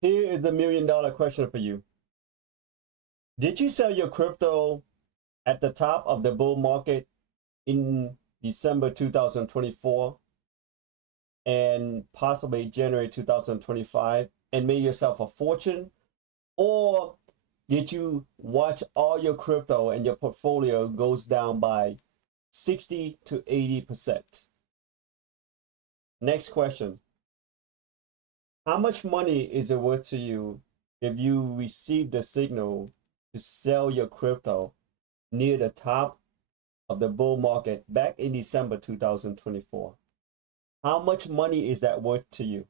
Here is a $1,000,000 question for you. Did you sell your crypto at the top of the bull market in December 2024 and possibly January 2025 and made yourself a fortune? Or did you watch all your crypto and your portfolio goes down by 60 to 80%? Next question. How much money is it worth to you if you receive the signal to sell your crypto near the top of the bull market back in December 2024? How much money is that worth to you?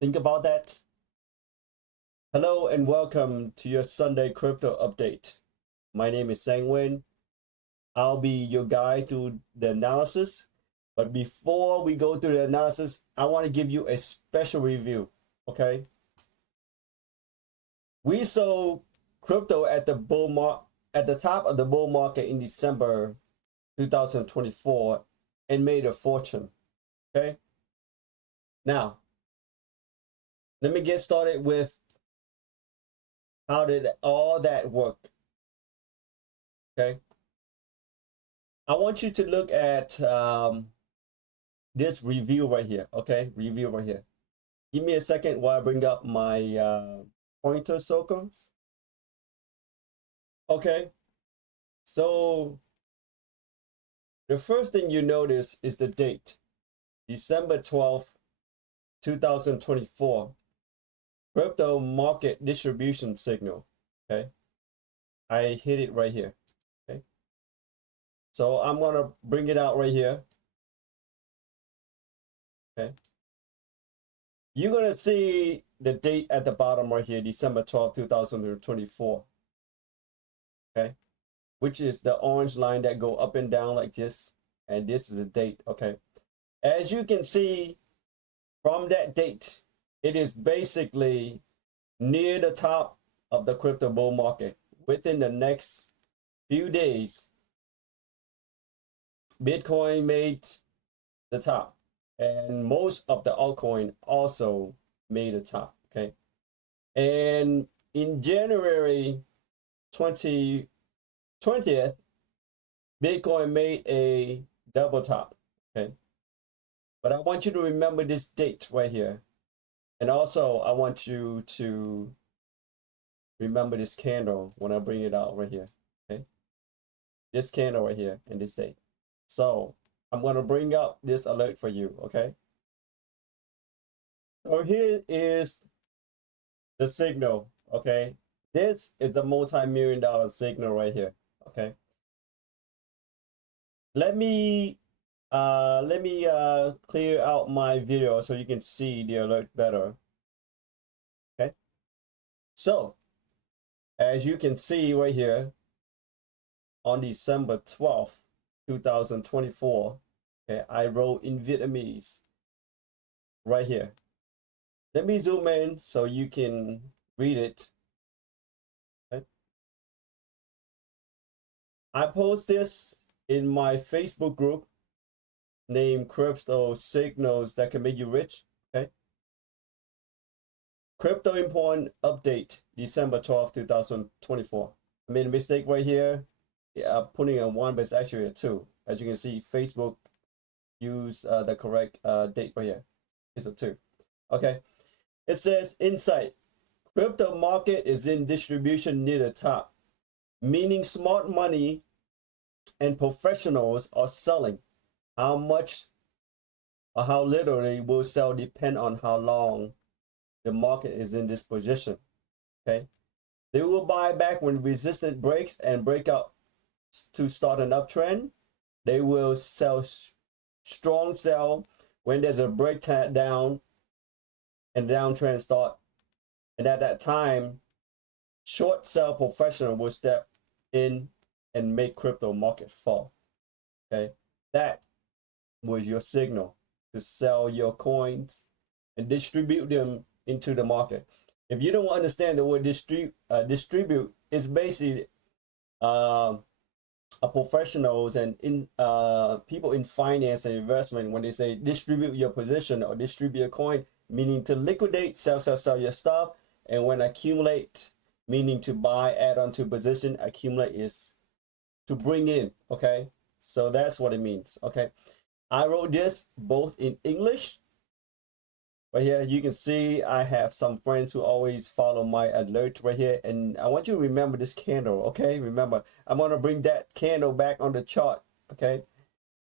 Think about that. Hello and welcome to your Sunday crypto update. My name is Sangwin. I'll be your guide to the analysis. But before we go through the analysis, I want to give you a special review, okay? We sold crypto at the top of the bull market in December 2024 and made a fortune, okay? Now, let me get started with how did all that work, okay? I want you to look at this review right here, okay? Review right here. Give me a second while I bring up my pointer circles. Okay, so the first thing you notice is the date, December 12th, 2024, crypto market distribution signal, okay? I hit it right here, okay? So I'm gonna bring it out right here, okay? You're gonna see the date at the bottom right here, December 12th, 2024, okay? Which is the orange line that go up and down like this, and this is the date, okay? As you can see from that date, it is basically near the top of the crypto bull market. Within the next few days, Bitcoin made the top, and most of the altcoin also made the top, okay? And in January 20th, Bitcoin made a double top, okay? But I want you to remember this date right here. And also, I want you to remember this candle when I bring it out right here, okay? This candle right here and this date. So I'm going to bring up this alert for you, okay? So here is the signal, okay? This is a multi-million-dollar signal right here, okay? Let me clear out my video so you can see the alert better, okay? So as you can see right here, on December 12th, 2024, okay, I wrote in Vietnamese right here. Let me zoom in so you can read it. Okay. I post this in my Facebook group named Crypto Signals That Can Make You Rich. Okay. Crypto Important Update, December 12th, 2024. I made a mistake right here. Yeah, putting a 1, but it's actually a 2. As you can see, Facebook use the correct date right here. It's a 2. Okay. It says insight. Crypto market is in distribution near the top, meaning smart money and professionals are selling. How much or how little they will sell depend on how long the market is in this position. Okay. They will buy back when resistance breaks and break out to start an uptrend. They will sell strong sell when there's a breakdown and downtrend start. And at that time, short sell professional will step in and make crypto market fall. Okay, that was your signal to sell your coins and distribute them into the market. If you don't understand the word distribute, it's basically professionals and people in finance and investment, when they say distribute your position or distribute your coin, meaning to liquidate, sell your stuff. And when accumulate, meaning to buy, add on to position. Accumulate is to bring in, okay? So that's what it means, okay? I wrote this both in English. Right here, you can see I have some friends who always follow my alert right here. And I want you to remember this candle, okay? Remember, I'm gonna bring that candle back on the chart, okay?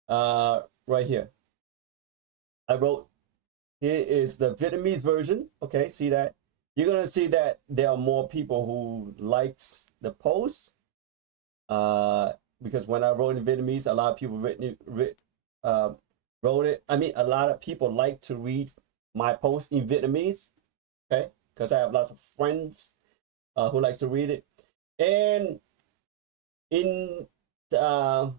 Right here. I wrote, here is the Vietnamese version, okay? See that? You're gonna see that there are more people who likes the post. Because when I wrote in Vietnamese, a lot of people wrote it. I mean, a lot of people like to read my post in Vietnamese, okay? Because I have lots of friends who likes to read it. And in uh,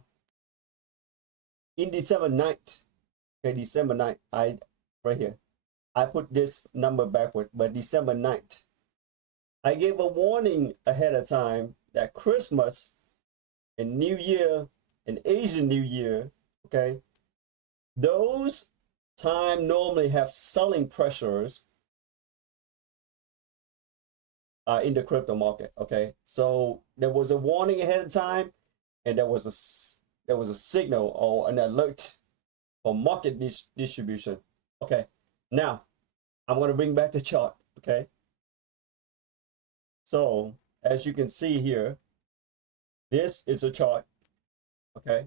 December 9th, okay, December 9th, right here, I put this number backward, but December 9th, I gave a warning ahead of time that Christmas and New Year and Asian New Year, okay, those time normally have selling pressures in the crypto market, okay? So there was a warning ahead of time, and there was a signal or an alert for market distribution. Okay, now I'm going to bring back the chart, okay? So as you can see here, this is a chart, okay?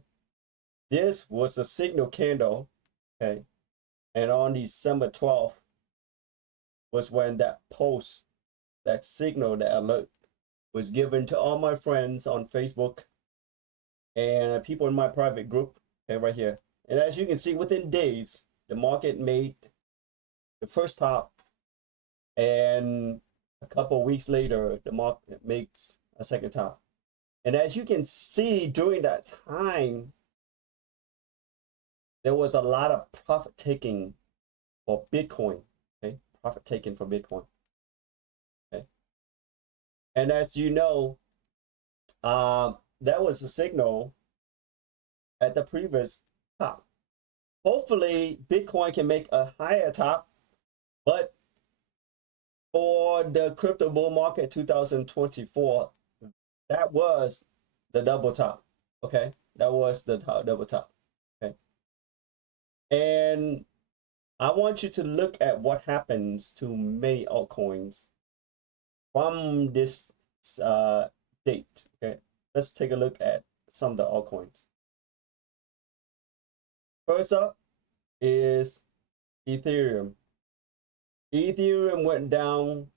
This was the signal candle, okay? And on December 12th was when that post, that signal, that alert was given to all my friends on Facebook and people in my private group, okay, right here. And as you can see, within days, the market made the first top, and a couple of weeks later, the market makes a second top. And as you can see, during that time, there was a lot of profit taking for Bitcoin, okay? Profit taking for Bitcoin, okay? And as you know, that was a signal at the previous top. Hopefully, Bitcoin can make a higher top, but for the crypto bull market 2024, that was the double top, okay? That was the double top, okay? And I want you to look at what happens to many altcoins from this date, okay? Let's take a look at some of the altcoins. First up is Ethereum. Ethereum went down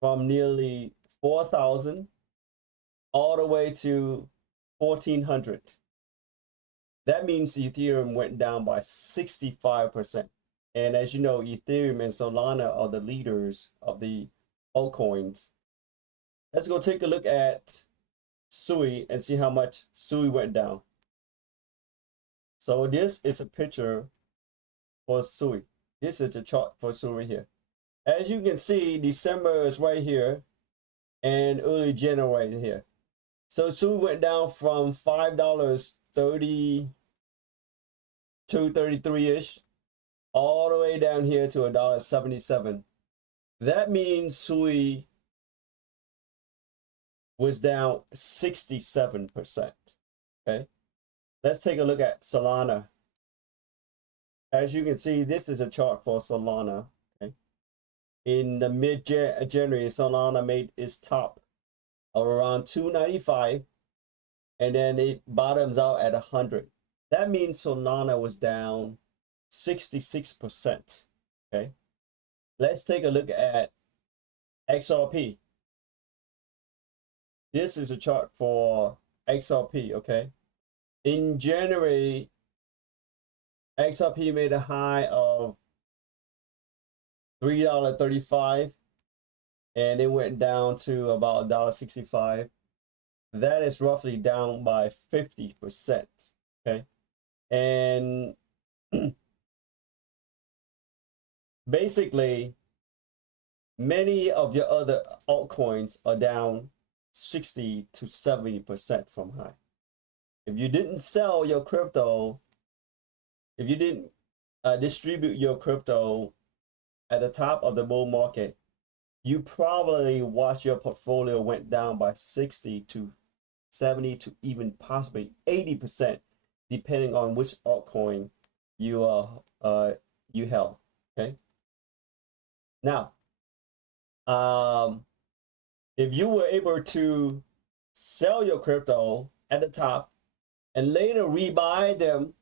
from nearly 4,000 all the way to 1,400. That means Ethereum went down by 65%. And as you know, Ethereum and Solana are the leaders of the altcoins. Let's go take a look at SUI and see how much SUI went down. So this is a picture for SUI. This is a chart for SUI here. As you can see, December is right here and early January here. So SUI went down from $5.30 to 33-ish, all the way down here to $1.77. That means SUI was down 67%. Okay, let's take a look at Solana. As you can see, this is a chart for Solana. Okay, in the mid-January, Solana made its top of around 295, and then it bottoms out at 100. That means Solana was down 66%. Okay, let's take a look at XRP. This is a chart for XRP, okay? In January, XRP made a high of $3.35, and it went down to about $1.65. That is roughly down by 50%, okay? And basically, many of your other altcoins are down 60 to 70% from high. If you didn't sell your crypto, if you didn't distribute your crypto at the top of the bull market, you probably watch your portfolio went down by 60 to 70 to even possibly 80%, depending on which altcoin you held. Okay. Now, if you were able to sell your crypto at the top and later rebuy them,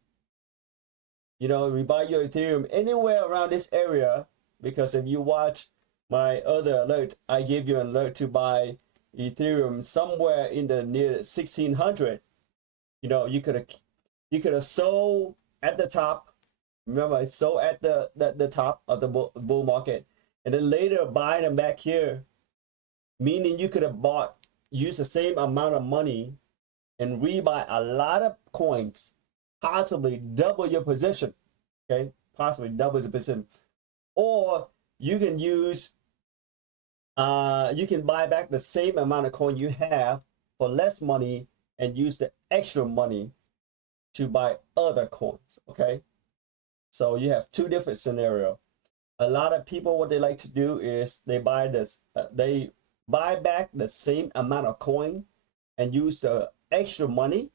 rebuy your Ethereum anywhere around this area, because if you watch my other alert, I gave you an alert to buy Ethereum somewhere in the near 1600. You could have sold at the top. Remember, I sold at the top of the bull market, and then later buy them back here, meaning you could have used the same amount of money and rebuy a lot of coins, possibly double your position. Okay, possibly double your position, or you can use you can buy back the same amount of coin you have for less money and use the extra money to buy other coins. Okay, so you have two different scenarios. A lot of people, what they like to do is they buy back the same amount of coin and use the extra money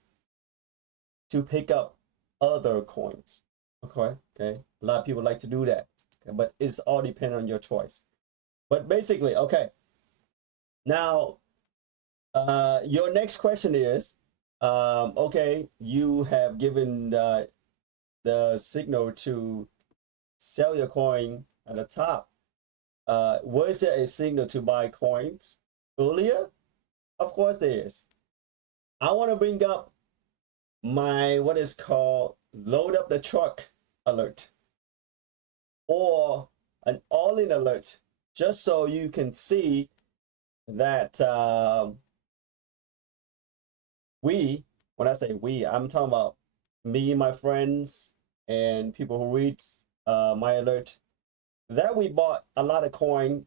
to pick up other coins. Okay, a lot of people like to do that. Okay? But it's all dependent on your choice. But basically, okay. Now, your next question is, okay, you have given the signal to sell your coin at the top. Was there a signal to buy coins earlier? Of course there is. I want to bring up my what is called load up the truck alert or an all-in alert, just so you can see that when I say we, I'm talking about me, my friends, and people who read my alert, that we bought a lot of coin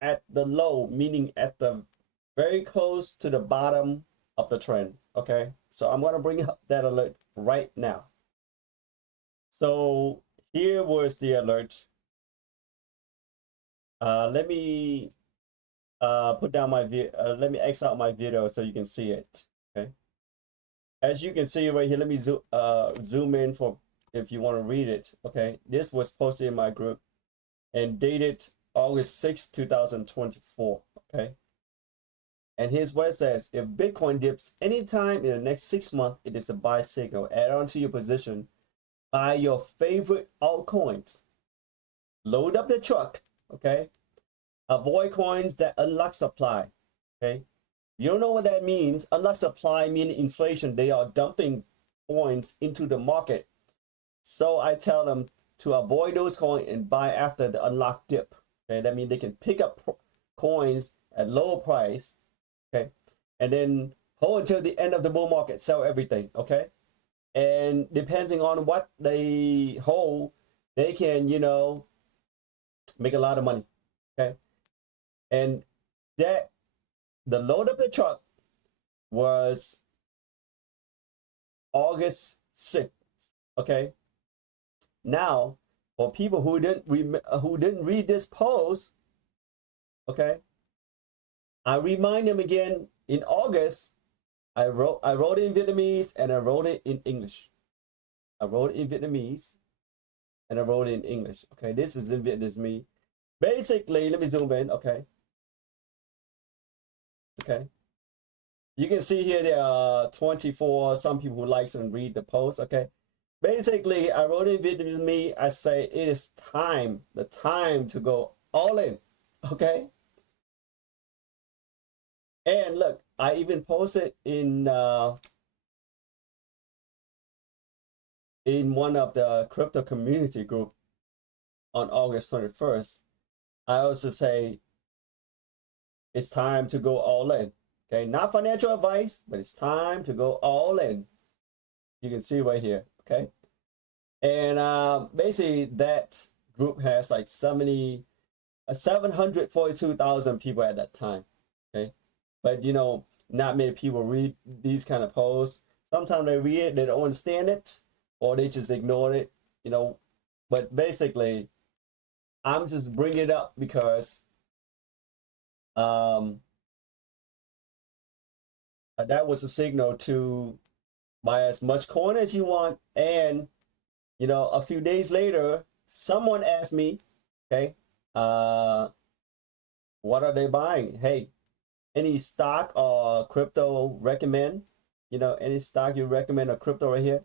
at the low, meaning at the very close to the bottom of the trend. Okay, so I'm going to bring up that alert right now. So here was the alert. Let me put down my let me X out my video so you can see it. Okay, as you can see right here, let me zoom in for if you want to read it. Okay, this was posted in my group and dated August 6, 2024. Okay, and here's what it says: if Bitcoin dips anytime in the next 6 months, it is a buy signal. Add on to your position. Buy your favorite altcoins. Load up the truck. Okay, avoid coins that unlock supply. Okay, you don't know what that means. Unlock supply meaning inflation. They are dumping coins into the market. So I tell them to avoid those coins and buy after the unlock dip. Okay, that means they can pick up coins at lower price. Okay, and then hold until the end of the bull market, sell everything. Okay, and depending on what they hold, they can make a lot of money. Okay, and that the load of the truck was August 6th. Okay, now for people who didn't read this post, okay, I remind them again. In August, I wrote it in Vietnamese and I wrote it in English. I wrote it in Vietnamese and I wrote it in English. Okay, this is in Vietnamese. Basically, let me zoom in. Okay, you can see here there are 24 some people who likes and read the post. Okay, basically I wrote in Vietnamese. I say it is the time to go all in. Okay, and look, I even posted in one of the crypto community group on August 21st. I also say it's time to go all in. Okay, not financial advice, but it's time to go all in. You can see right here. Okay, and basically that group has like 742,000 people at that time. Okay, but not many people read these kind of posts. Sometimes they read it, they don't understand it, or they just ignore it. But basically I'm just bringing it up because that was a signal to buy as much coin as you want. And a few days later, someone asked me, okay, uh, what are they buying? Hey, any stock or crypto recommend? Any stock you recommend or crypto right here?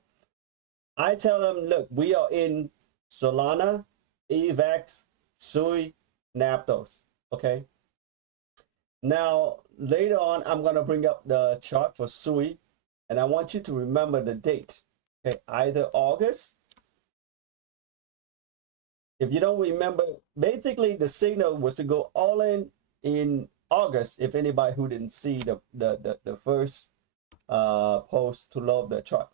I tell them, look, we are in Solana, AVAX, SUI, Naptos. Okay. Now, later on, I'm going to bring up the chart for SUI, and I want you to remember the date. Okay, either August. If you don't remember, basically the signal was to go all in August. If anybody who didn't see the first post to load the chart,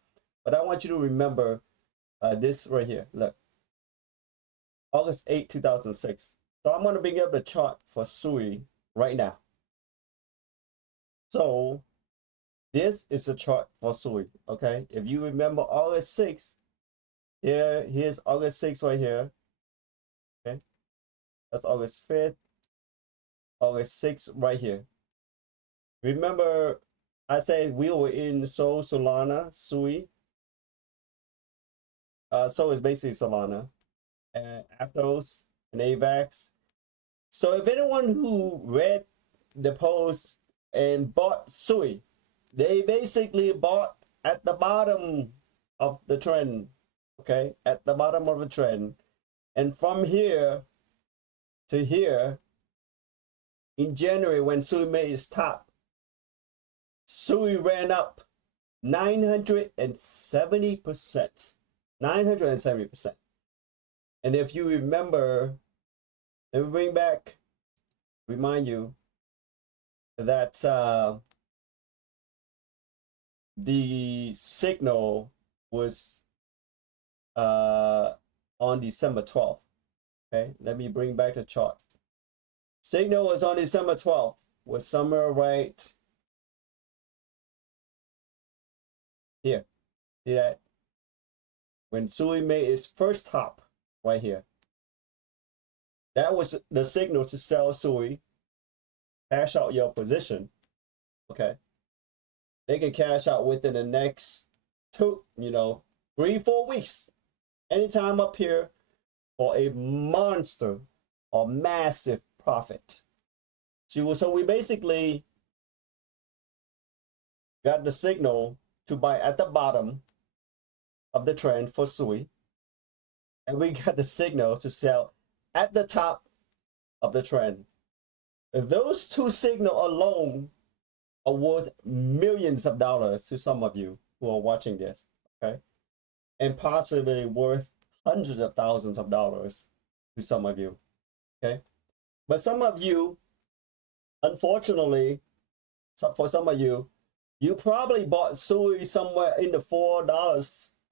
but I want you to remember this right here. Look, August 8, 2006. So I'm going to bring up the chart for SUI right now. So this is a chart for SUI. Okay, if you remember August 6th, here's August 6th right here. Okay, that's August 5th, August 6th right here. Remember, I said we were in Solana, SUI. So it's basically Solana and Aptos and AVAX. So if anyone who read the post and bought SUI, they basically bought at the bottom of the trend, okay? At the bottom of the trend. And from here to here, in January when SUI made its top, SUI ran up 970%. 970%. And if you remember, let me remind you that the signal was on December 12th. Okay, let me bring back the chart. Signal was on December 12th, was somewhere right here. See that? When SUI made its first top right here. That was the signal to sell SUI, cash out your position. Okay. They can cash out within the next 3-4 weeks. Anytime up here for a monster or massive profit. So we basically got the signal to buy at the bottom of the trend for SUI, and we got the signal to sell at the top of the trend. Those two signals alone are worth millions of dollars to some of you who are watching this, okay? And possibly worth hundreds of thousands of dollars to some of you, okay? But some of you, unfortunately, for some of you, you probably bought SUI somewhere in the $4,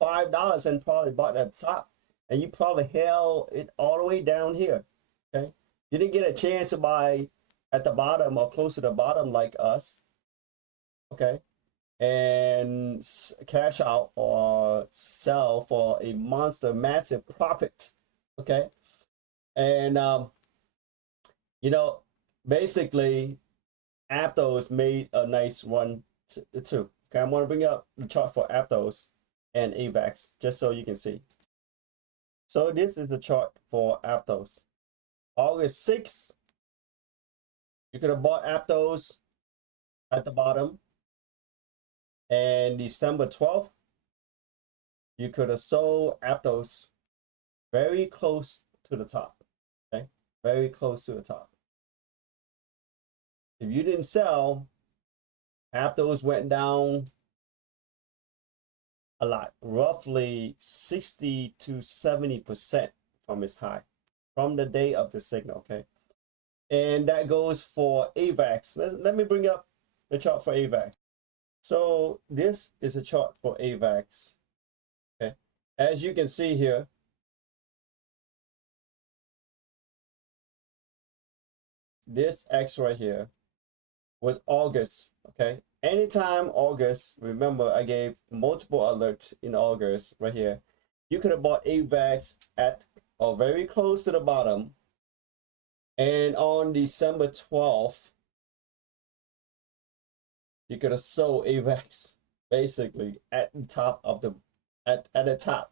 $5, and probably bought at the top, and you probably held it all the way down here. Okay, you didn't get a chance to buy at the bottom or close to the bottom like us. Okay, and cash out or sell for a monster, massive profit. Okay, and basically, Aptos made a nice run too. Okay, I'm going to bring up the chart for Aptos and AVAX just so you can see. So this is the chart for Aptos. August 6th, you could have bought Aptos at the bottom. And December 12th, you could have sold Aptos very close to the top. Okay, very close to the top. If you didn't sell, Aptos went down a lot, roughly 60 to 70% from its high, from the day of the signal, okay? And that goes for AVAX. Let me bring up the chart for AVAX. So this is a chart for AVAX, okay? As you can see here, this X right here was August, okay? Anytime August, remember I gave multiple alerts in August right here. You could have bought AVAX at or very close to the bottom. And on December 12th, you could have sold AVAX basically at the top of the at the top.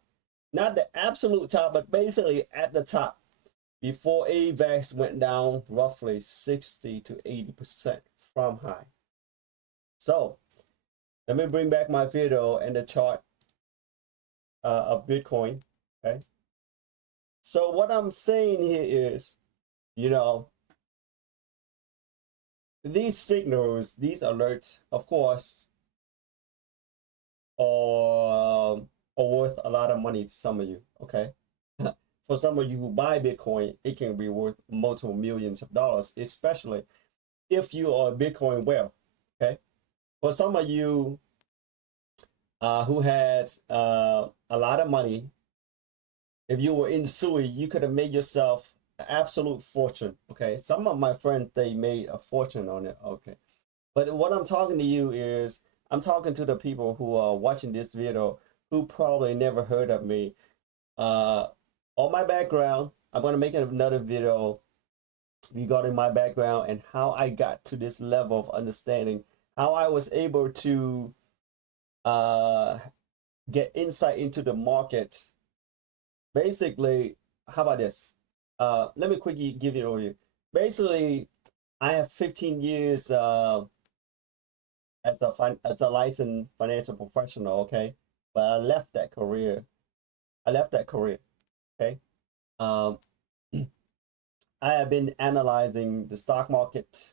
Not the absolute top, but basically at the top before AVAX went down roughly 60 to 80% from high. So let me bring back my video and the chart of Bitcoin. Okay. So what I'm saying here is, you know, these signals, these alerts, of course, are worth a lot of money to some of you. Okay. For some of you who buy Bitcoin, it can be worth multiple millions of dollars, especially if you are a Bitcoin whale. Okay. For some of you who has a lot of money, if you were in Sui, you could have made yourself an absolute fortune. Okay. Some of my friends, they made a fortune on it. Okay. But what I'm talking to you is, I'm talking to the people who are watching this video who probably never heard of me. On my background, I'm going to make another video regarding my background and how I got to this level of understanding, how I was able to get insight into the market. Basically, how about this? Let me quickly give you an overview. Basically, I have 15 years as a licensed financial professional, okay? But I left that career. Okay? Um, I have been analyzing the stock market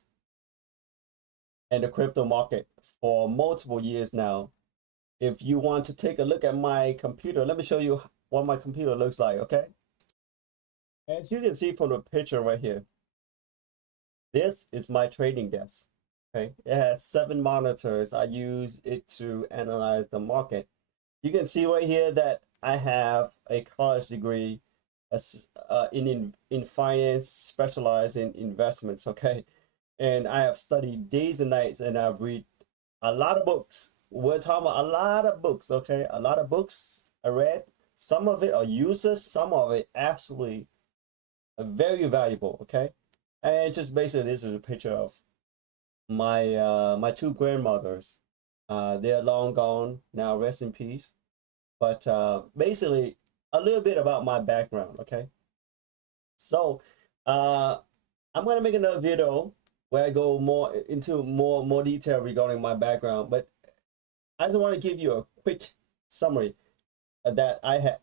and the crypto market for multiple years now. If you want to take a look at my computer, let me show you what my computer looks like, okay? As you can see from the picture right here, this is my trading desk, okay? It has 7 monitors. I use it to analyze the market. You can see right here that I have a college degree in finance, specialized in investments, okay? And I have studied days and nights, and I've read a lot of books. We're talking about a lot of books, okay? A lot of books I read. Some of it are useless, some of it absolutely very valuable, okay? And just basically, this is a picture of my 2 grandmothers. They're long gone now, rest in peace. But basically, a little bit about my background, okay? So I'm gonna make another video where I go more into more detail regarding my background, but I just want to give you a quick summary that I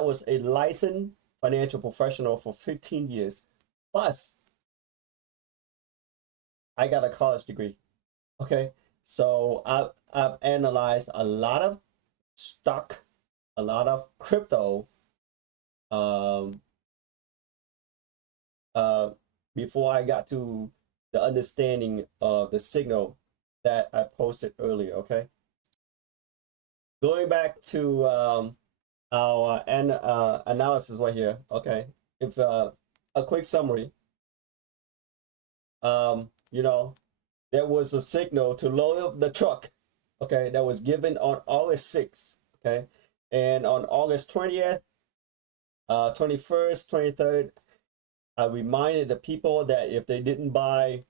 was a licensed financial professional for 15 years, plus I got a college degree. Okay, so I've analyzed a lot of stock, a lot of crypto, um, uh, before I got to the understanding of the signal that I posted earlier. Okay, going back to our analysis right here. Okay, if a quick summary, you know, there was a signal to load up the truck. Okay, that was given on August 6th. Okay, and on August 20th, 21st, 23rd, I reminded the people that if they didn't buy,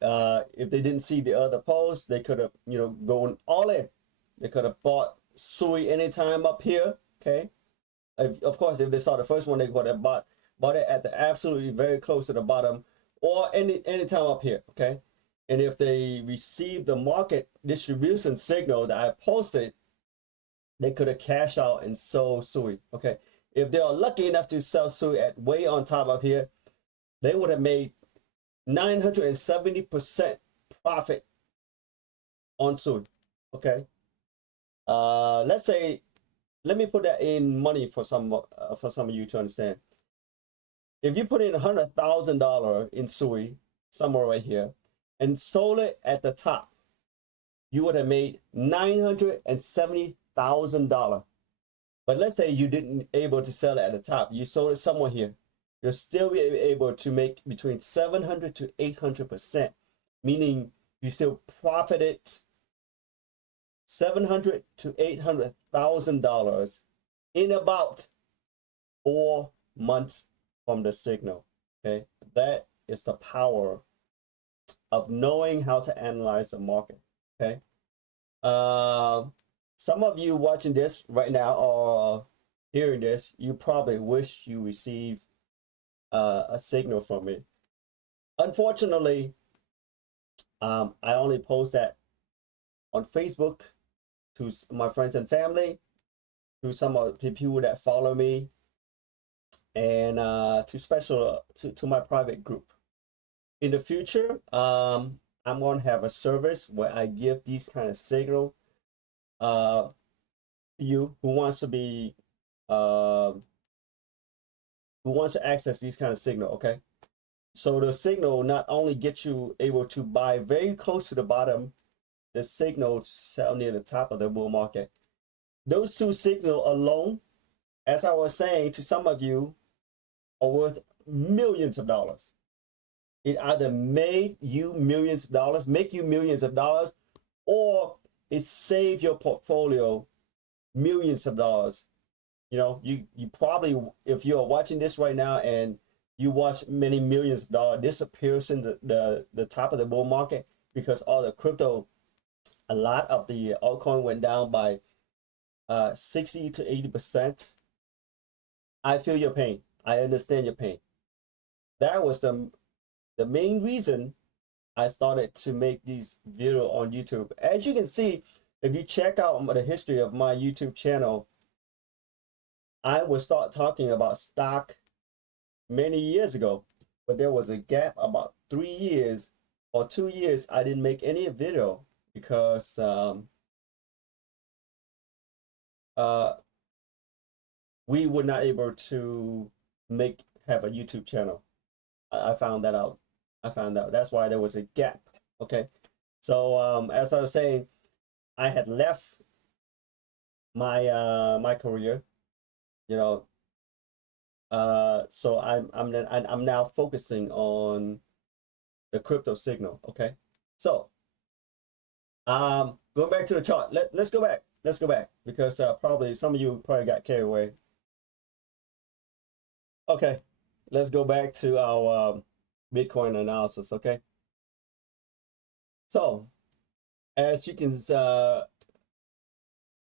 if they didn't see the other post, they could have, you know, gone all in. They could have bought Sui anytime up here. Okay, of course, if they saw the first one, they would have bought it at the absolutely very close to the bottom, or anytime up here. Okay, and if they received the market distribution signal that I posted, they could have cashed out and sold Sui. Okay, if they are lucky enough to sell Sui at way on top of here, they would have made 970% profit on Sui. Okay, let's say, let me put that in money for some of you to understand. If you put in $100,000 in Sui somewhere right here and sold it at the top, you would have made $970,000. But let's say you didn't able to sell it at the top, you sold it somewhere here, you'll still be able to make between 700 to 800%, meaning you still profited $700 to $800,000 in about 4 months from the signal. Okay, that is the power of knowing how to analyze the market. Okay, some of you watching this right now or hearing this, you probably wish you received a signal from me. Unfortunately, I only post that on Facebook to my friends and family, to some of the people that follow me, and to my private group. In the future, I'm going to have a service where I give these kind of signal to you who wants to be uh, who wants to access these kind of signal. Okay, so the signal not only gets you able to buy very close to the bottom, the signal to sell near the top of the bull market. Those two signals alone, as I was saying to some of you, are worth millions of dollars. It either made you millions of dollars, make you millions of dollars, or it saved your portfolio millions of dollars. You know, you probably, if you're watching this right now and you watch many millions of dollars disappears in the top of the bull market because all the crypto, a lot of the altcoin went down by 60 to 80%. I feel your pain. I understand your pain. That was the main reason I started to make these videos on YouTube. As you can see, if you check out the history of my YouTube channel, I will start talking about stock many years ago, but there was a gap about 3 years or 2 years. I didn't make any video because we were not able to have a YouTube channel. I found that out. I found out. That's why there was a gap. Okay. So as I was saying, I had left my career, you know. So I'm now focusing on the crypto signal. Okay. So going back to the chart. Let's go back. Let's go back because probably some of you probably got carried away. Okay. Let's go back to our Bitcoin analysis. Okay. So as you can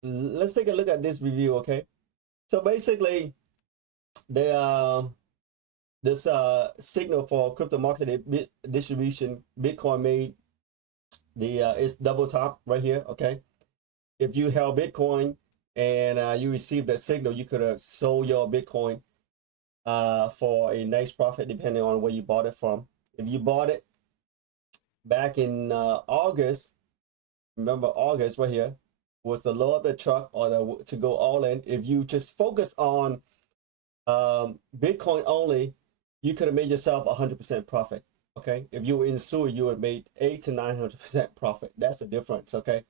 let's take a look at this review. Okay, so basically the this signal for crypto market distribution, Bitcoin made the it's double top right here. Okay, if you held Bitcoin and you received that signal, you could have sold your Bitcoin for a nice profit depending on where you bought it from. If you bought it back in August, remember August right here was the low of the truck or to go all in. If you just focus on Bitcoin only, you could have made yourself 100% profit. Okay, if you were in sewer, you would have made 800 to 900% profit. That's the difference. Okay,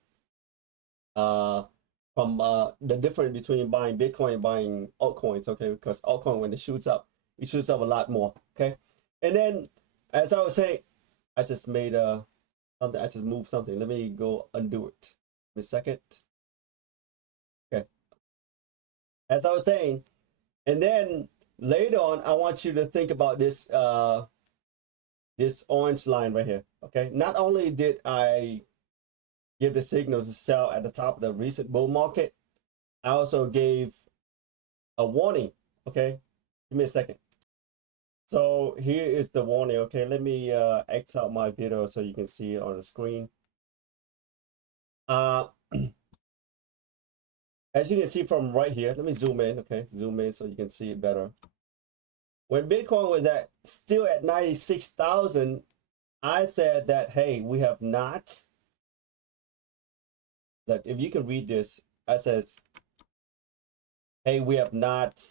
from the difference between buying Bitcoin and buying altcoins. Okay, because altcoin when it shoots up a lot more. Okay, and then as I was saying, I just made something. I just moved something. Let me go undo it. Give me a second. Okay, as I was saying, and then later on, I want you to think about this this orange line right here. Okay, not only did I give the signals to sell at the top of the recent bull market, I also gave a warning. Okay, give me a second. So here is the warning. Okay, let me X out my video so you can see it on the screen. As you can see from right here, let me zoom in. Okay, zoom in so you can see it better. When Bitcoin was still at 96,000, I said that, hey, we have not, that if you can read this, I says, hey, we have not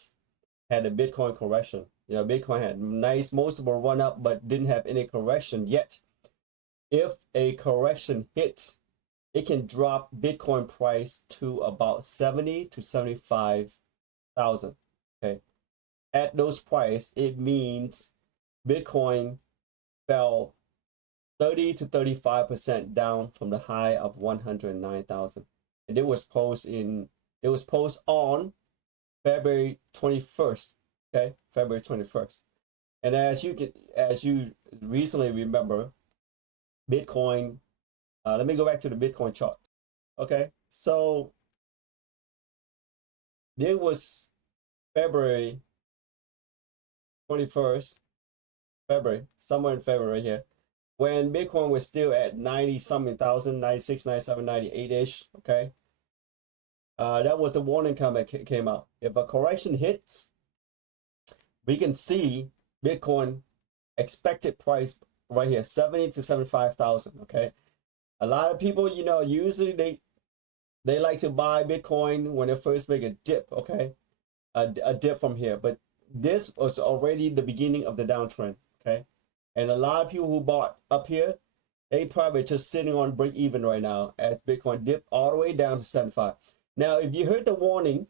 had a Bitcoin correction. You know, Bitcoin had nice, multiple run up, but didn't have any correction yet. If a correction hits, it can drop Bitcoin price to about 70 to 75,000. Okay. At those price, it means Bitcoin fell 30 to 35% down from the high of 109,000. And it was posted on February 21st Okay, February 21st. And as you recently remember, Bitcoin. Let me go back to the Bitcoin chart. Okay, so there was February 21st, February, somewhere in February here, when Bitcoin was still at 90 something thousand, 96, 97, 98-ish. Okay, that was the warning comment came out. If a correction hits, we can see Bitcoin expected price right here, 70 to 75,000. Okay, a lot of people, usually they like to buy Bitcoin when they first make a dip. Okay, a dip from here, but this was already the beginning of the downtrend. Okay, and a lot of people who bought up here, they probably just sitting on break even right now as Bitcoin dipped all the way down to 75. Now, if you heard the warning,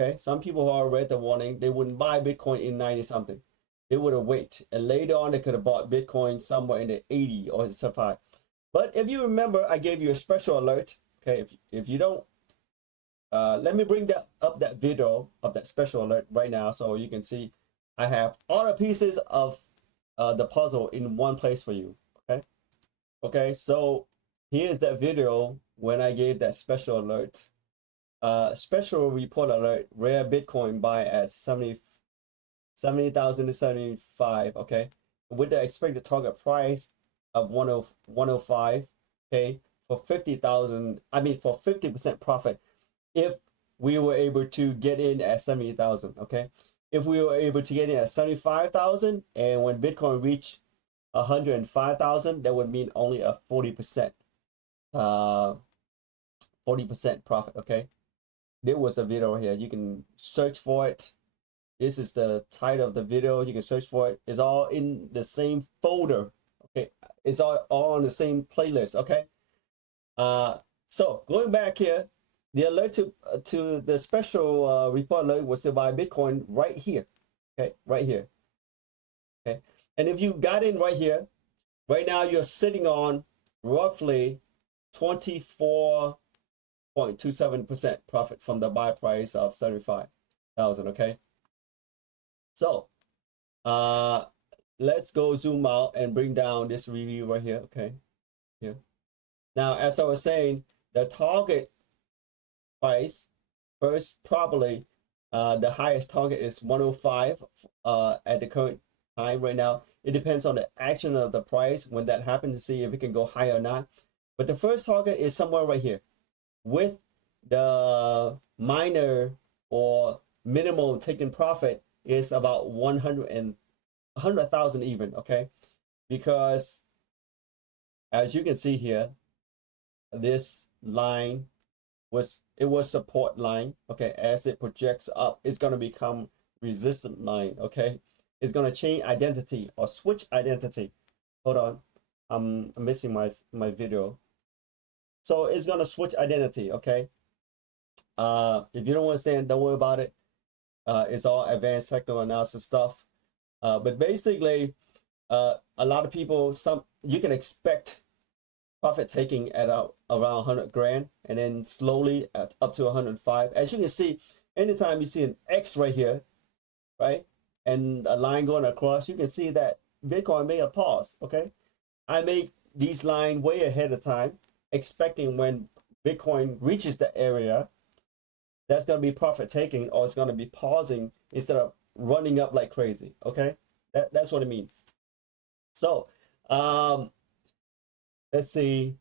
okay, some people who already read the warning, they wouldn't buy Bitcoin in 90 something. They would have waited, and later on they could have bought Bitcoin somewhere in the 80 or 75. But if you remember, I gave you a special alert. Okay, if you don't, let me bring that video of that special alert right now so you can see I have all the pieces of the puzzle in one place for you. Okay. Okay, so here's that video when I gave that special alert. Special report alert, rare Bitcoin buy at 70,000 to 75, okay? With the expected target price of 105, okay? For 50,000, I mean for 50% profit if we were able to get in at 70,000, okay? If we were able to get in at 75,000 and when Bitcoin reached 105,000, that would mean only a 40% 40% profit. Okay, there was the video here. You can search for it. This is the title of the video. You can search for it. It's all in the same folder. Okay, it's all on the same playlist. Okay, so going back here, the alert to the special report alert was to buy Bitcoin right here. Okay, right here. Okay, and if you got in right here, right now you're sitting on roughly 24.27% profit from the buy price of 75,000. Okay, so uh let's go zoom out and bring down this review right here. Okay, here now, as I was saying, the target price first, probably the highest target is 105 at the current time right now. It depends on the action of the price when that happens to see if it can go higher or not. But the first target is somewhere right here with the minor or minimum taken profit is about 100,000 even. Okay, because as you can see here, this line was support line. Okay, as it projects up, it's going to become resistant line. Okay, it's going to change identity or switch identity. Hold on, I'm missing my video. So it's going to switch identity. Okay, if you don't understand, don't worry about it. It's all advanced technical analysis stuff. But basically, a lot of people, you can expect profit taking at around 100 grand and then slowly up to 105. As you can see, anytime you see an X right here, right, and a line going across, you can see that Bitcoin made a pause. Okay, I made these line way ahead of time, expecting when Bitcoin reaches the area, that's going to be profit taking or it's going to be pausing instead of running up like crazy. Okay, that's what it means. So let's see,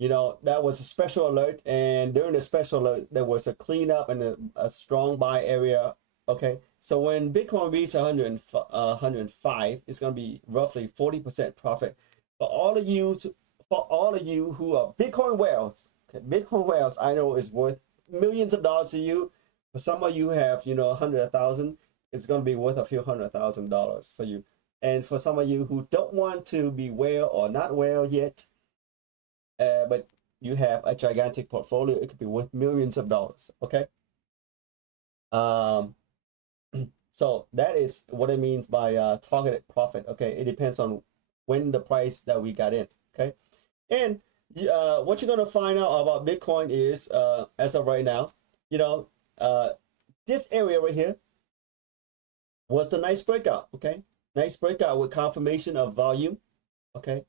that was a special alert, and during the special alert there was a cleanup and a strong buy area. Okay, so when Bitcoin reaches 105, it's going to be roughly 40% profit for all of you who are Bitcoin whales. Okay, Bitcoin whales, I know, is worth millions of dollars to you. For some of you who have 100,000, it's going to be worth a few $100,000 for you. And for some of you who don't want to be whale or not whale yet, but you have a gigantic portfolio, it could be worth millions of dollars. Okay, um, so that is what it means by targeted profit. Okay, it depends on when the price that we got in. Okay, and what you're gonna find out about Bitcoin is, as of right now, you know, uh, this area right here, was the nice breakout. Okay, nice breakout with confirmation of volume. Okay,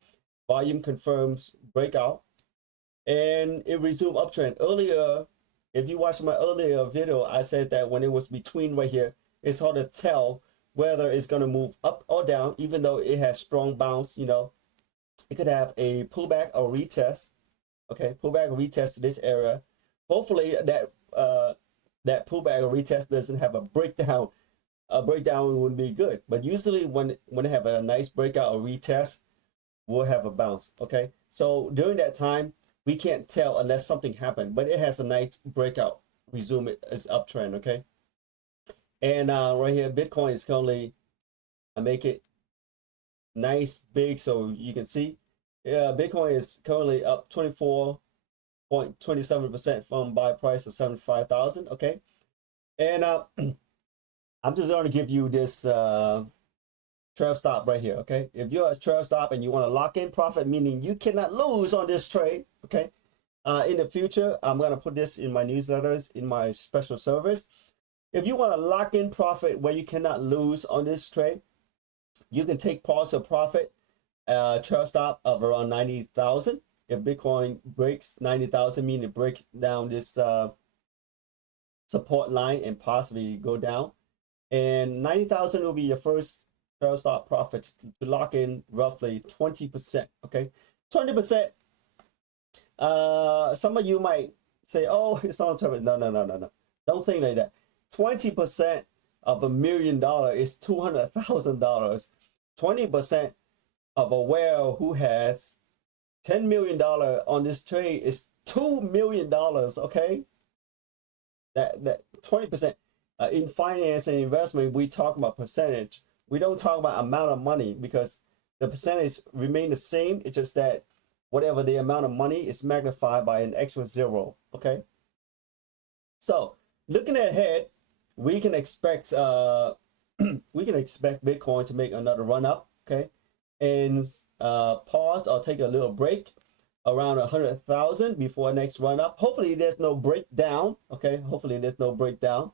volume confirms breakout, and it resumed uptrend. Earlier, if you watched my earlier video, I said that when it was between right here, it's hard to tell whether it's going to move up or down, even though it has strong bounce. You know, it could have a pullback or retest. Okay, pullback or retest to this area. Hopefully that pullback or retest doesn't have a breakdown. A breakdown would be good, but usually when they have a nice breakout or retest, we'll have a bounce. Okay, so during that time, we can't tell unless something happened, but it has a nice breakout, resume it as uptrend. Okay, and right here, Bitcoin is currently, I make it nice big so you can see. Yeah, Bitcoin is currently up 24.27% from buy price of 75,000. Okay, and I'm just going to give you this trail stop right here. Okay, if you're a trail stop and you want to lock in profit, meaning you cannot lose on this trade. Okay, in the future, I'm going to put this in my newsletters, in my special service. If you want to lock in profit where you cannot lose on this trade, you can take partial profit, trail stop of around 90,000. If Bitcoin breaks 90,000, meaning it breaks down this support line and possibly go down. And 90,000 will be your first trail stop profit to lock in roughly 20%. Okay, 20%. Some of you might say, "Oh, it's not a no, no, no, no, no." Don't think like that. 20% of $1 million is $200,000. 20% of a whale who has $10 million on this trade is $2 million. Okay, that 20%. In finance and investment, we talk about percentage. We don't talk about amount of money because the percentage remain the same. It's just that whatever the amount of money is magnified by an extra zero. Okay. So looking ahead, we can expect we can expect Bitcoin to make another run up. Okay, and pause or take a little break around 100,000 before next run up. Hopefully there's no breakdown. Okay, hopefully there's no breakdown,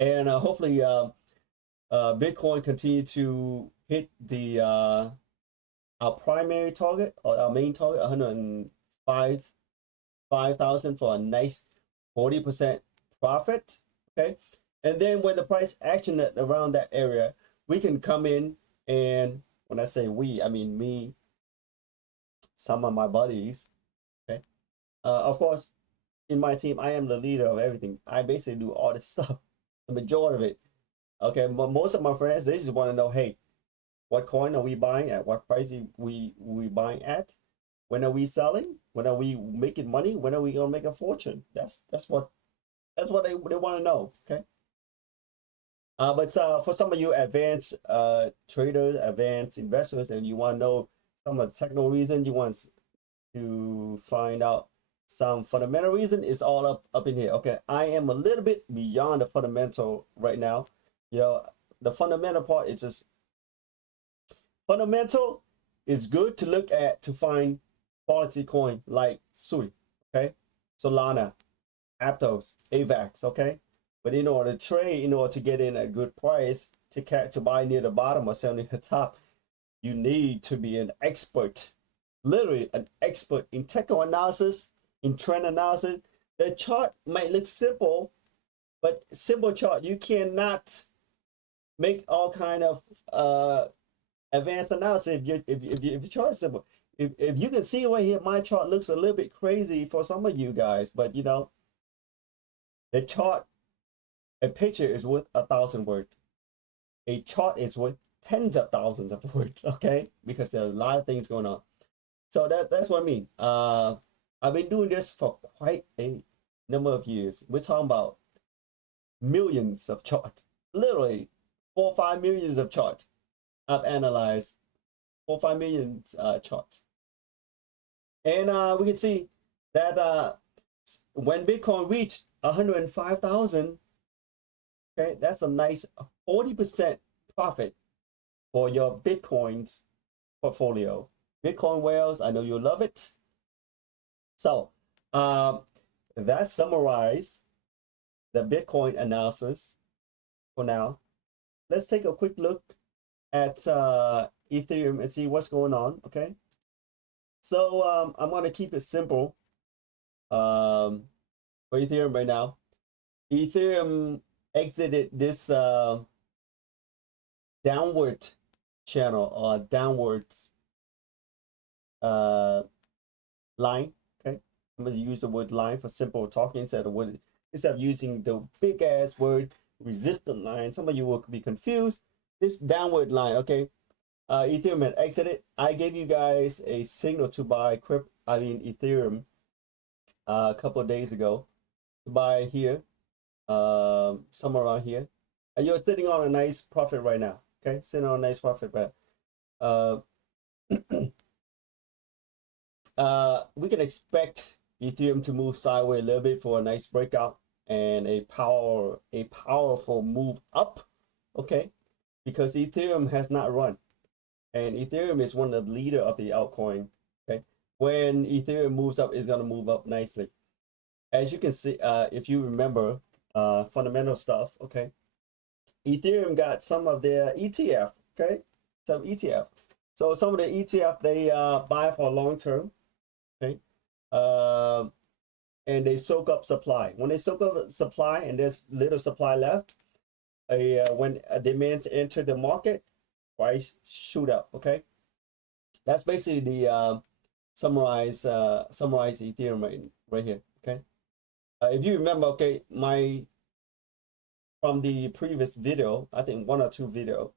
and hopefully Bitcoin continue to hit the our primary target or our main target, 105,000 for a nice 40% profit. Okay, and then when the price action at around that area, we can come in, and when I say we, I mean me, some of my buddies. Okay, of course, in my team, I am the leader of everything. I basically do all this stuff, the majority of it. Okay, but most of my friends, they just want to know, hey, what coin are we buying at? What price we buying at? When are we selling? When are we making money? When are we gonna make a fortune? That's what they want to know. Okay. But for some of you advanced traders, advanced investors, and you want to know some of the technical reasons, you want to find out some fundamental reason, it's all up in here. Okay, I am a little bit beyond the fundamental right now. You know, the fundamental part is just fundamental is good to look at to find quality coin like Sui, okay, Solana, Aptos, AVAX, okay. But in order to trade, in order to get in a good price to buy near the bottom or sell near the top, you need to be an expert, literally an expert in technical analysis, in trend analysis. The chart might look simple, but simple chart, you cannot make all kind of advanced analysis if your chart is simple. If you can see right here, my chart looks a little bit crazy for some of you guys, but you know, the chart, a picture is worth 1,000 words. A chart is worth tens of thousands of words, okay? Because there's a lot of things going on. So that's what I mean. I've been doing this for quite a number of years. We're talking about millions of charts, literally 4 or 5 millions of charts. I've analyzed 4 or 5 million charts, and we can see that when Bitcoin reached 105,000, okay, that's a nice 40% profit for your Bitcoins portfolio. Bitcoin whales, I know you love it. So that summarizes the Bitcoin analysis for now. let's take a quick look at Ethereum and see what's going on. Okay, so I'm going to keep it simple for Ethereum right now. Ethereum exited this downward channel or downwards line. Okay, I'm going to use the word line for simple talking instead of using the big ass word resistant line. Some of you will be confused. This downward line, okay. Ethereum had exited. I gave you guys a signal to buy Ethereum a couple of days ago to buy here, somewhere around here. You're sitting on a nice profit right now. Okay, sitting on a nice profit right. Uh, we can expect Ethereum to move sideways a little bit for a nice breakout and a powerful move up. Okay, because Ethereum has not run, and Ethereum is one of the leader of the altcoin. Okay, when Ethereum moves up, it's gonna move up nicely. As you can see, if you remember fundamental stuff, okay, Ethereum got some of their ETF, okay, some ETF. So some of the ETF they buy for long term, okay, uh, and they soak up supply. When they soak up supply and there's little supply left, when demands enter the market, price shoot up. Okay, that's basically the summarize Ethereum right here. Okay, if you remember, okay, from the previous video, I think one or two video,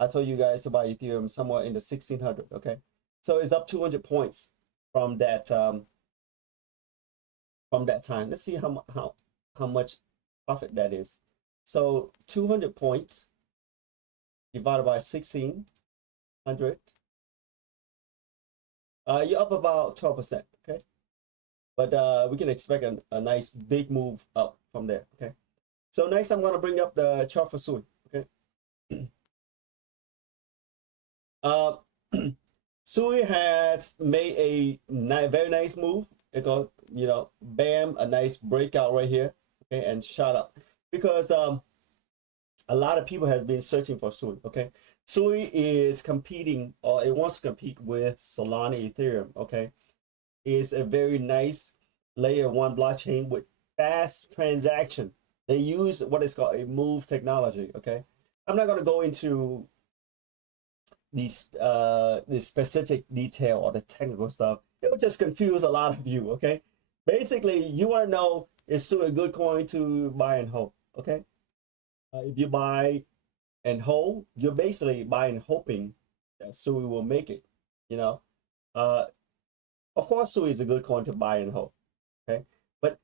I told you guys to buy Ethereum somewhere in the 1600. Okay, so it's up 200 points from that time. Let's see how much profit that is. So 200 points divided by 1600, you're up about 12%. Okay, but we can expect a nice big move up from there. Okay, so next I'm going to bring up the chart for Sui. Okay, Sui has made a very nice move. It got, bam, a nice breakout right here. Okay, and shot up because a lot of people have been searching for Sui. Okay, Sui is competing, or it wants to compete with Solana Ethereum. Okay, is a very nice layer one blockchain with fast transaction. They use what is called a move technology. Okay, I'm not going to go into the specific detail or the technical stuff. It will just confuse a lot of you. Okay, basically you want to know, is Sui a good coin to buy and hold? Okay, if you buy and hold, you're basically buying hoping that Sui will make it. You know, uh, of course Sui is a good coin to buy and hold. Okay, but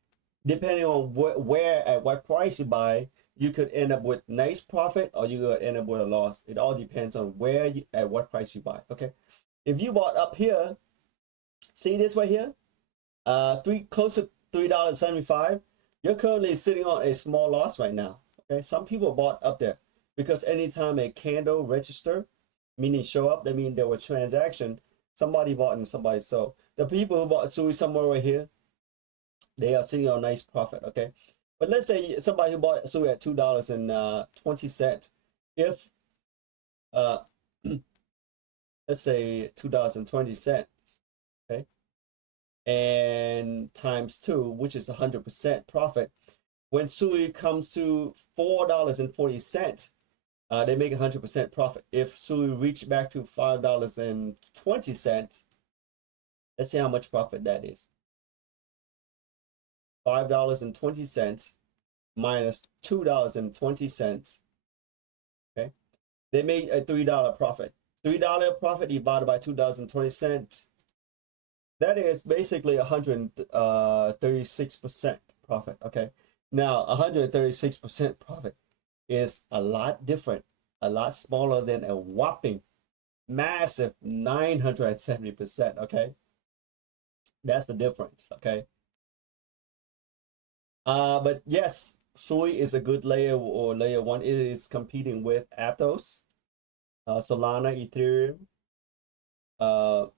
depending on where at what price you buy, you could end up with nice profit or you could end up with a loss. It all depends on where you at what price you buy. Okay, if you bought up here, see this right here, close to $3.75, you're currently sitting on a small loss right now. Okay, some people bought up there because anytime a candle register, meaning show up, that means there was transaction. Somebody bought and somebody sold. The people who bought Sui somewhere right here, they are sitting on a nice profit. Okay, but let's say somebody who bought Sui at $2.20, if uh, let's say $2.20, okay, and times 2, which is 100% profit. When Sui comes to $4.40, they make 100% profit. If Sui reach back to $5.20, let's see how much profit that is. $5.20 minus $2.20. Okay, they made a $3 profit. $3 profit divided by $2.20. That is basically 136% profit. Okay, now 136% profit is a lot different, a lot smaller than a whopping massive 970%. Okay, that's the difference. Okay, but yes, Sui is a good layer or layer one. It is competing with Aptos, Solana, Ethereum,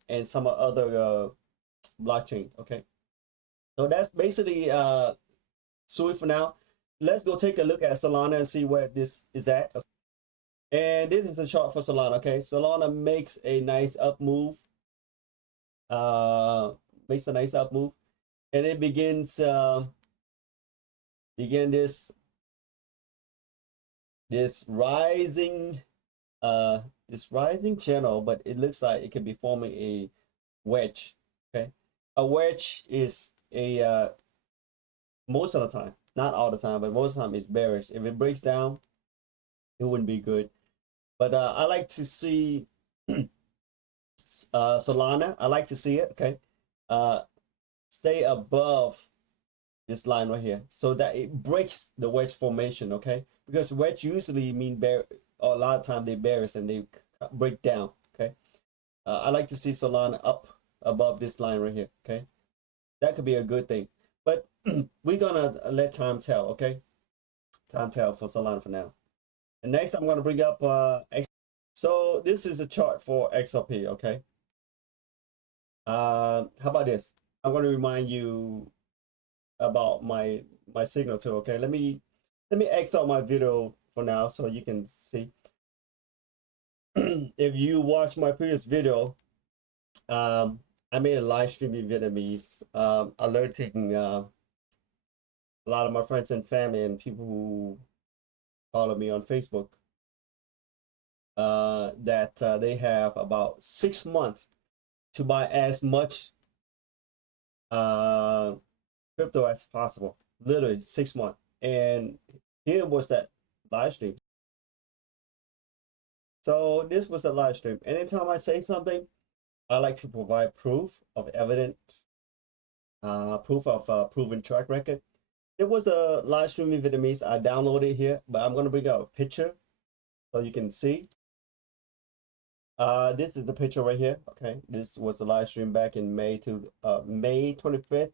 and some other blockchain. Okay, so that's basically Sui for now. Let's go take a look at Solana and see where this is at. And this is a chart for Solana. Okay, Solana makes a nice up move. Makes a nice up move, and it begins begin this rising this rising channel, but it looks like it could be forming a wedge. Okay, a wedge is a most of the time, not all the time, but most of the time it's bearish. If it breaks down, it wouldn't be good. But I like to see Solana. I like to see it. Okay, stay above this line right here so that it breaks the wedge formation. Okay, because wedge usually mean bear, or a lot of time they bearish and they break down. Okay, I like to see Solana up above this line right here. Okay, that could be a good thing, but we're gonna let time tell. Okay, time tell for Solana for now. And next I'm gonna bring up so this is a chart for XRP. Okay, how about this? I'm gonna remind you about my signal too. Okay, let me X out my video for now so you can see. If you watch my previous video, I made a live stream in Vietnamese, alerting a lot of my friends and family and people who follow me on Facebook that they have about 6 months to buy as much crypto as possible. Literally 6 months. And here was that live stream. So this was a live stream. Anytime I say something, I like to provide proof of evidence, proof of proven track record. It was a live stream in Vietnamese. I downloaded it here, but I'm gonna bring out a picture so you can see. This is the picture right here. Okay, this was a live stream back in May 25th,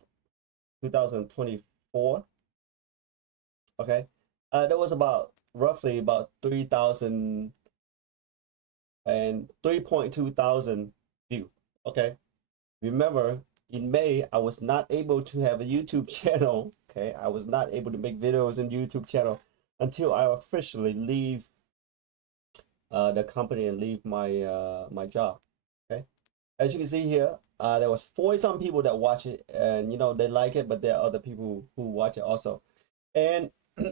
2024. Okay, there was about roughly about 3,000 and 3.2 thousand view. Okay, remember in May I was not able to have a YouTube channel. Okay, I was not able to make videos in YouTube channel until I officially leave the company and leave my job. Okay, as you can see here, there was 40-some people that watch it, and you know they like it, but there are other people who watch it also. And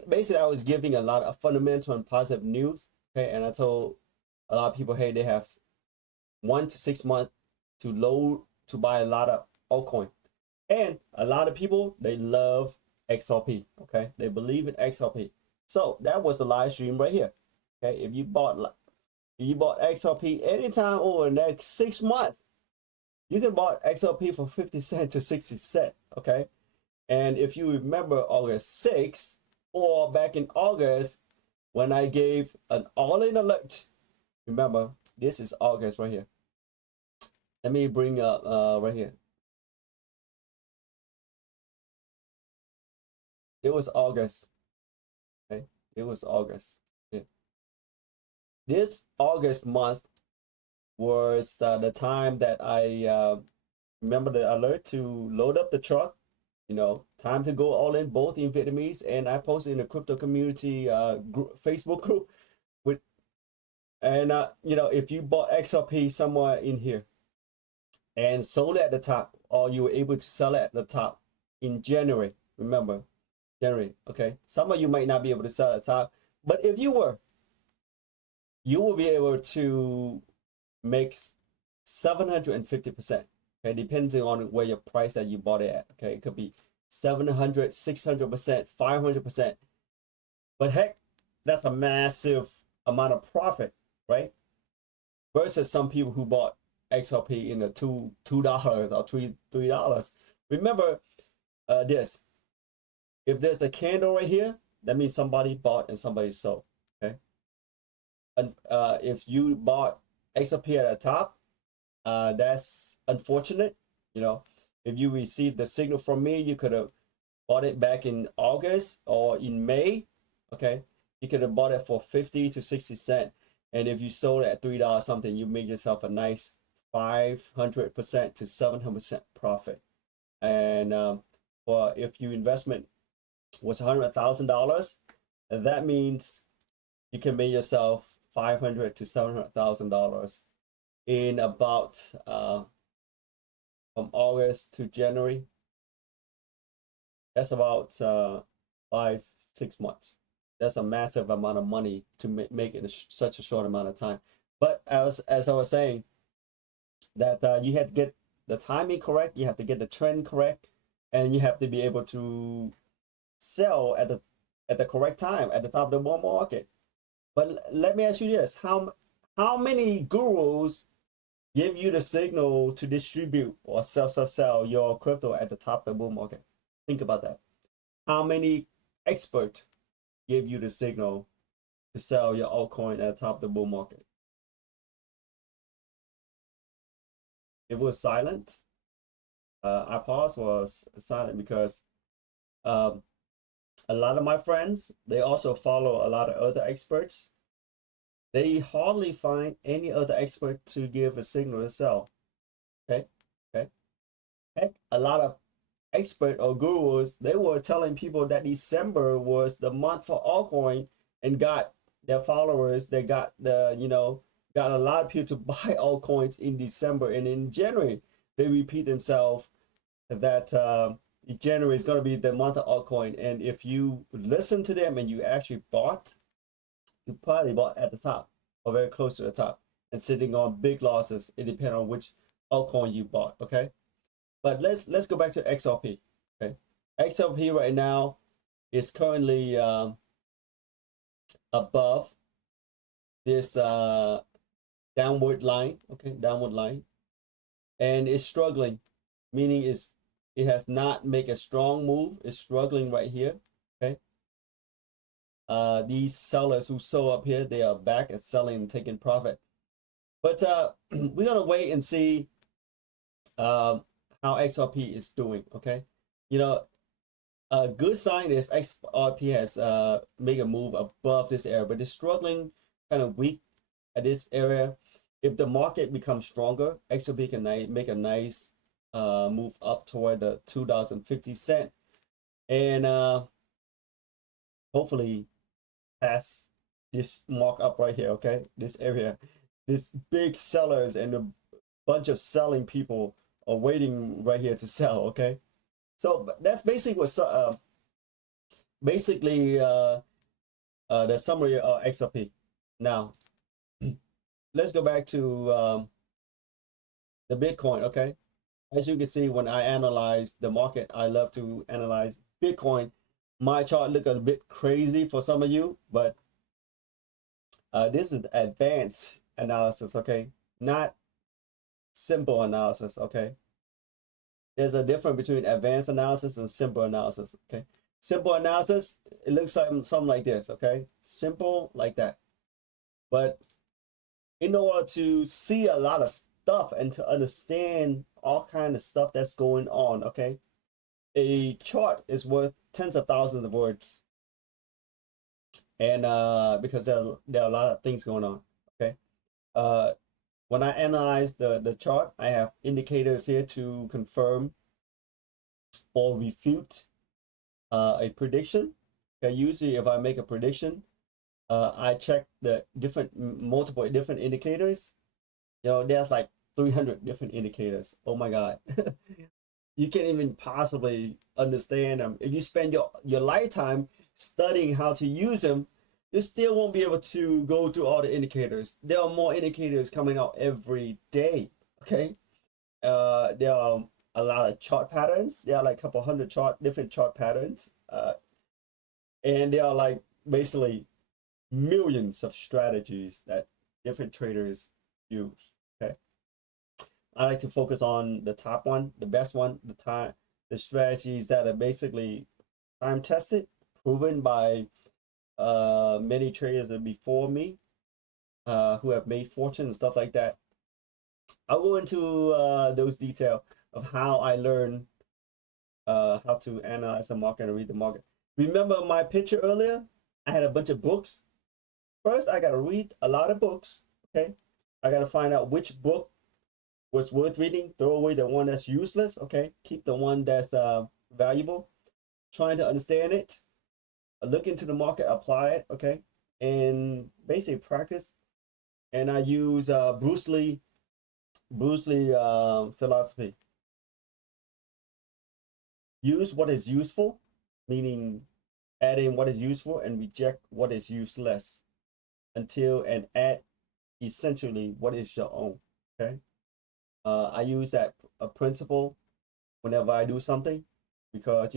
basically, I was giving a lot of fundamental and positive news. Okay, and I told a lot of people, hey, they have 1 to 6 months to load to buy a lot of altcoin. And a lot of people, they love XRP. Okay, they believe in XRP. So that was the live stream right here. Okay, if you bought XRP anytime over the next 6 months, you can buy XRP for 50 cents to 60 cents. Okay, and if you remember August 6th, or back in August when I gave an all-in alert, remember this is August right here. Let me bring up right here. It was August. Okay, it was August. Yeah. This August month was the time that I remember the alert to load up the truck. You know, time to go all in, both in Vietnamese, and I posted in the crypto community Facebook group with, and you know, if you bought XRP somewhere in here and sold it at the top, or you were able to sell it at the top in January, remember, January, okay? Some of you might not be able to sell at the top, but if you were, you will be able to make 750%, okay? Depending on where your price that you bought it at, okay? It could be 700, 600%, 500%. But heck, that's a massive amount of profit, right? Versus some people who bought XRP in the $2 or $3. Remember this: if there's a candle right here, that means somebody bought and somebody sold. Okay, and if you bought XRP at the top, that's unfortunate. You know, if you received the signal from me, you could have bought it back in August or in May. Okay, you could have bought it for 50 to 60 cents. And if you sold it at $3 something, you make yourself a nice 500% to 700% profit. And for if your investment was $100,000, that means you can make yourself $500 to $700,000 in about from August to January. That's about 5-6 months. That's a massive amount of money to make it in such a short amount of time. But as I was saying, that you have to get the timing correct, you have to get the trend correct, and you have to be able to sell at the correct time at the top of the bull market. But let me ask you this: how many gurus give you the signal to distribute or sell your crypto at the top of the bull market? Think about that. How many experts give you the signal to sell your altcoin at the top of the bull market? It was silent. I paused was silent because um, a lot of my friends, they also follow a lot of other experts. They hardly find any other expert to give a signal to sell. Okay, okay. Heck, a lot of expert or gurus, they were telling people that December was the month for altcoin and got their followers. They got got a lot of people to buy altcoins in December, and in January they repeat themselves that January is going to be the month of altcoin. And if you listen to them and you actually bought, you probably bought at the top or very close to the top and sitting on big losses. It depends on which altcoin you bought. Okay, but let's go back to XRP. Okay, XRP right now is currently above this downward line. Okay, downward line, and it's struggling, meaning it has not make a strong move. It's struggling right here. Okay, these sellers who sold up here, they are back at selling and taking profit. But we're gonna wait and see how XRP is doing. Okay, you know, a good sign is XRP has made a move above this area, but it's struggling, kind of weak at this area. If the market becomes stronger, XRP can make a nice move up toward the $2.50, and hopefully pass this mark up right here. Okay, this area, this big sellers and a bunch of selling people are waiting right here to sell. Okay, so that's basically what the summary of XRP. Now let's go back to the Bitcoin. Okay, as you can see, when I analyze the market, I love to analyze Bitcoin. My chart look a bit crazy for some of you, but this is advanced analysis. Okay, not simple analysis. Okay, there's a difference between advanced analysis and simple analysis. Okay, simple analysis, it looks like something like this. Okay, simple like that. But in order to see a lot of stuff and to understand all kind of stuff that's going on, okay, a chart is worth tens of thousands of words. And because there are a lot of things going on. Okay, when I analyze the chart, I have indicators here to confirm or refute a prediction. Okay, usually if I make a prediction, I check the multiple different indicators. There's like 300 different indicators. Oh my God. You can't even possibly understand them. If you spend your lifetime studying how to use them, you still won't be able to go through all the indicators. There are more indicators coming out every day. Okay, there are a lot of chart patterns. There are like a couple hundred different chart patterns, and there are like basically millions of strategies that different traders use. Okay, I like to focus on the top one, the best one, the strategies that are basically time tested, proven by many traders before me, who have made fortune and stuff like that. I'll go into those details of how I learned how to analyze the market and read the market. Remember my picture earlier? I had a bunch of books. First, I got to read a lot of books. Okay, I got to find out which book was worth reading. Throw away the one that's useless. Okay, keep the one that's valuable. Trying to understand it. Look into the market, apply it. Okay, and basically practice and I use Bruce Lee philosophy. Use what is useful, meaning add in what is useful and reject what is useless until and add essentially what is your own. Okay. I use that a principle whenever I do something because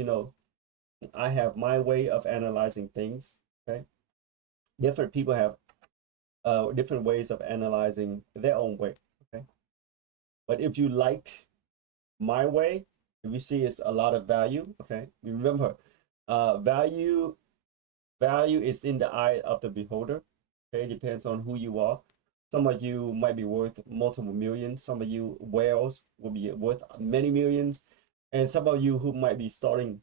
I have my way of analyzing things. Okay. Different people have different ways of analyzing their own way. Okay. But if you liked my way, if you see it's a lot of value, okay. Remember, value is in the eye of the beholder. Okay, it depends on who you are. Some of you might be worth multiple millions. Some of you whales will be worth many millions, and some of you who might be starting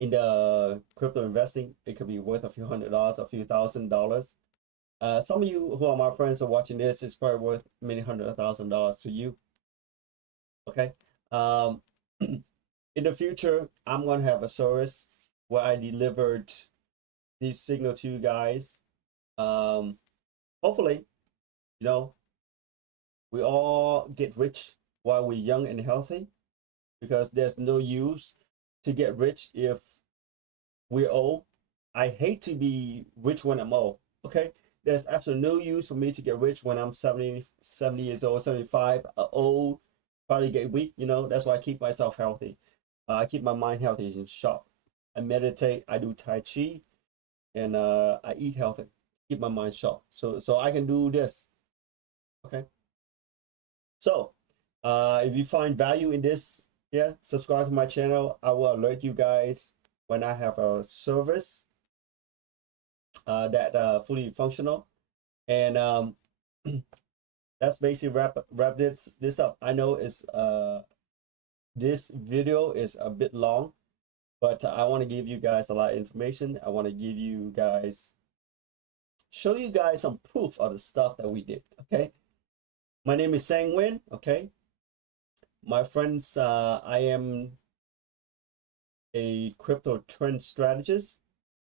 in the crypto investing, it could be worth a few $100s, a few $1,000s. Some of you who are my friends are watching this is probably worth many $100,000 to you. Okay. Um, in the future, I'm gonna have a service where I delivered these signal to you guys. Hopefully, you know, we all get rich while we're young and healthy because there's no use to get rich if we're old. I hate to be rich when I'm old. Okay. There's absolutely no use for me to get rich when I'm 70 years old, 75, old, probably get weak. That's why I keep myself healthy. I keep my mind healthy and sharp. I meditate, I do Tai Chi, and I eat healthy, keep my mind sharp. So I can do this. Okay. So if you find value in this, yeah, subscribe to my channel. I will alert you guys when I have a service that fully functional. And that's basically wrap this up. I know it's this video is a bit long, but I want to give you guys a lot of information. I want to give you guys show you guys some proof of the stuff that we did. Okay. My name is Sang Nguyen. Okay. My friends, I am a crypto trend strategist.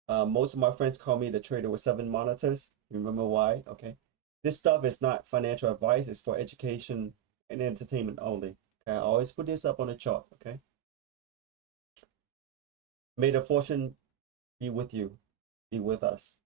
Most of my friends call me the trader with 7 monitors. Remember why? Okay. This stuff is not financial advice. It's for education and entertainment only. Okay. I always put this up on the chart. Okay. May the fortune be with you. Be with us.